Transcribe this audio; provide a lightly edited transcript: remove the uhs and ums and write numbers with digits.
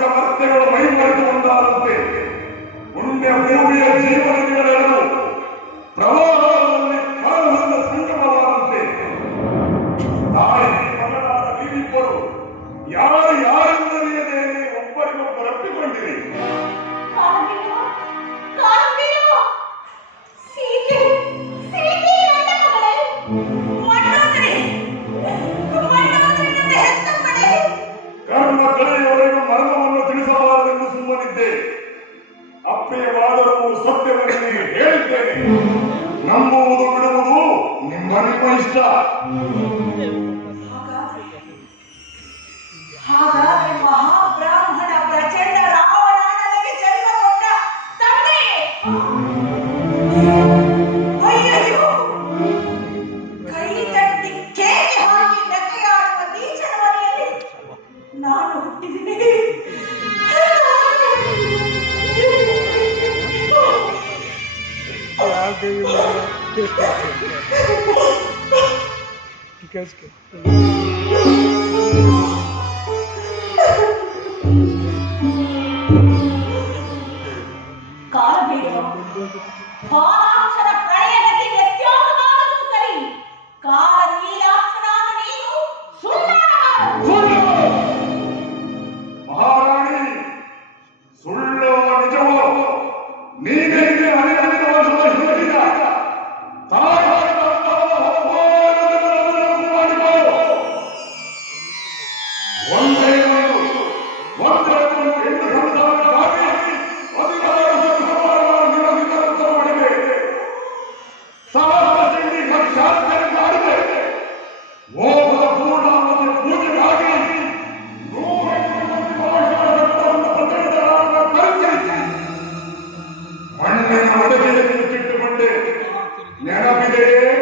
ಸಕಮರ್ತೆಗಳು ಮೈಮರೆತುಕೊಂಡಾರಂತೆ ಪುಣ್ಯ ಭೂಮಿಯ ಜೀವನಗಳೆರಡು ಪ್ರವಾಹದಲ್ಲಿ ಕಲಹದ ಸಂಗಮವಾದಂತೆ ತಾಯಿ ಮಗನಾದ ನೀವಿಬ್ಬರು ಯಾರೆಂದರಿಯದೇ ಒಬ್ಬರಿಗೊಬ್ಬರು ಅಪ್ಪಿಕೊಂಡಿರಿ. ಕರ್ಮ ಕಳೆಯವರೆಗೂ ಮರ್ಮವನ್ನು ತಿಳಿಸಬಾರದೆಂದು ಸುಮ್ಮನಿದ್ದೆ. ಅಪ್ರಿಯವಾದರೂ ಸತ್ಯವನ್ನು ಹೇಳಿದ್ದೇನೆ. ನಂಬುವುದು ಬಿಡುವುದು ನಿಮ್ಮ ಇಷ್ಟ. ಹಾಗಾದ್ರೆ ಮಹಾಬ್ರಾಹ್ಮಣ ಪ್ರಚಂಡ ರಾವಣ ನನಗೆ ಜನ್ಮ ಕೊಟ್ಟ ತಂದೆ. ಅಯ್ಯಯ್ಯೋ, ಕೈ ತಟ್ಟಿ ಕೇಕೆ ಹಾಕಿ ನಗೆಯಾಡುವ ನೀಚನ ಮನೆಯಲ್ಲಿ ನಾನು ಹುಟ್ಟಿದ್ದೀನಿ. ಕಾಲಭೈರವ, ಭಾರಾಕ್ಷರ ಪ್ರಳಯದಲ್ಲಿ ವ್ಯತ್ಯಾಸವಾದರೂ ಸರಿ, ಕಾಲ ನೀಲಾಕ್ಷನಾದ ನೀನು ಮಹಾರಾಣಿ, ಸುಳ್ಳು ನಿಜವೋ ನೀನೇ ನೆನಪಿದೆಯೇ?